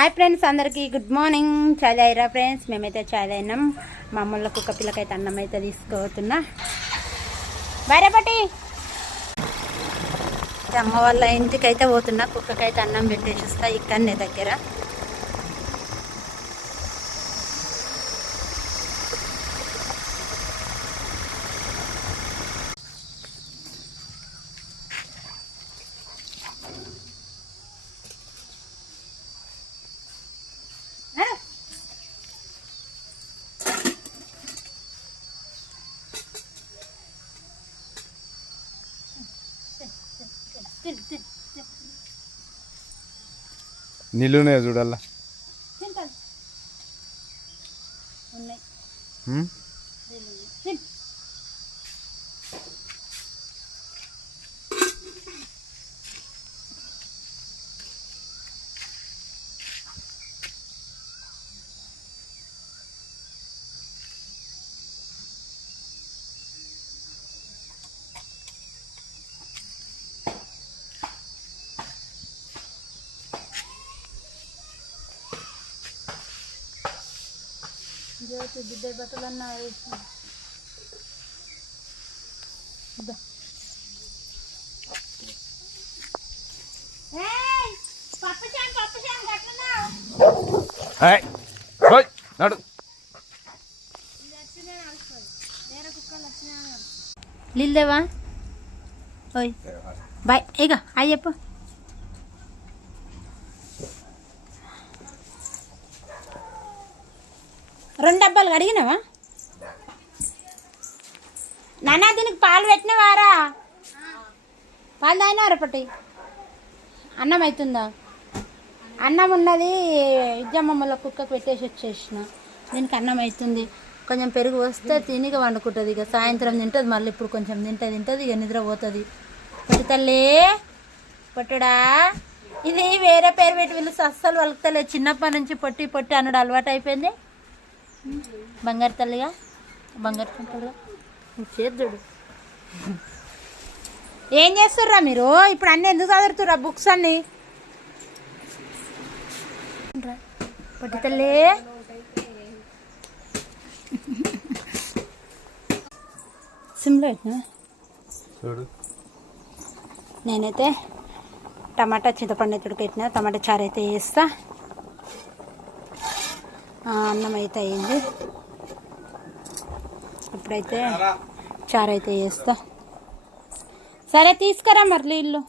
Hi friends, అందరికీ good morning. చాయ్ అయిరా friends? మేమైతే చాయ్ అయినాం. మా అమ్మల కుక్క పిల్లకైతే అన్నం అయితే తీసుకోతున్నా. బయటపట్టి అమ్మ వాళ్ళ ఇంటికైతే పోతున్నా. కుక్కకైతే అన్నం పెట్టేసి వస్తా ఇక్కడనే దగ్గర. నీళ్ళునే చూడాల బిడ్డ బట్టలన్నా లీల్దేవా ఓయ్ బాయ్. ఇక అయ్యి చెప్పు. రెండు డబ్బాలు కడిగినావా నాన్న? దీనికి పాలు పెట్టినవారా? పాలు తాగినారా పట్టి? అన్నం అవుతుందా? అన్నం ఉన్నది ఇజ్జమ్మమ్మల కుక్కకు పెట్టేసి వచ్చేసిన. దీనికి అన్నం అవుతుంది. కొంచెం పెరుగు వస్తే తినిక వండుకుంటుంది. ఇక సాయంత్రం తింటుంది. మళ్ళీ ఇప్పుడు కొంచెం తింటుంది. ఇక నిద్రపోతుంది. పట్టి తల్లి పొట్టుడా. ఇది వేరే పేరు పెట్టి వీళ్ళు అస్సలు వలుకుతలే. చిన్నప్పటి నుంచి పొట్టి పొట్టి అనడు అలవాటు అయిపోయింది. బంగారు తల్లిగా, బంగారు చుంటలుగా చేద్దుడు. ఏం చేస్తుర్రా మీరు? ఇప్పుడు అన్నీ ఎందుకు చదువుతుర్రా బుక్స్ అన్నీ? పొట్టి తల్లి సిమ్లో పెట్టినా చూడు. నేనైతే టమాటా చింతపండు ఎత్తుడికి పెట్టిన. టమాటా చారు అయితే వేస్తా. అన్నం అయితే అయింది. ఇప్పుడైతే చారు అయితే వేస్తా. సరే తీసుకురా మరి నీళ్ళు.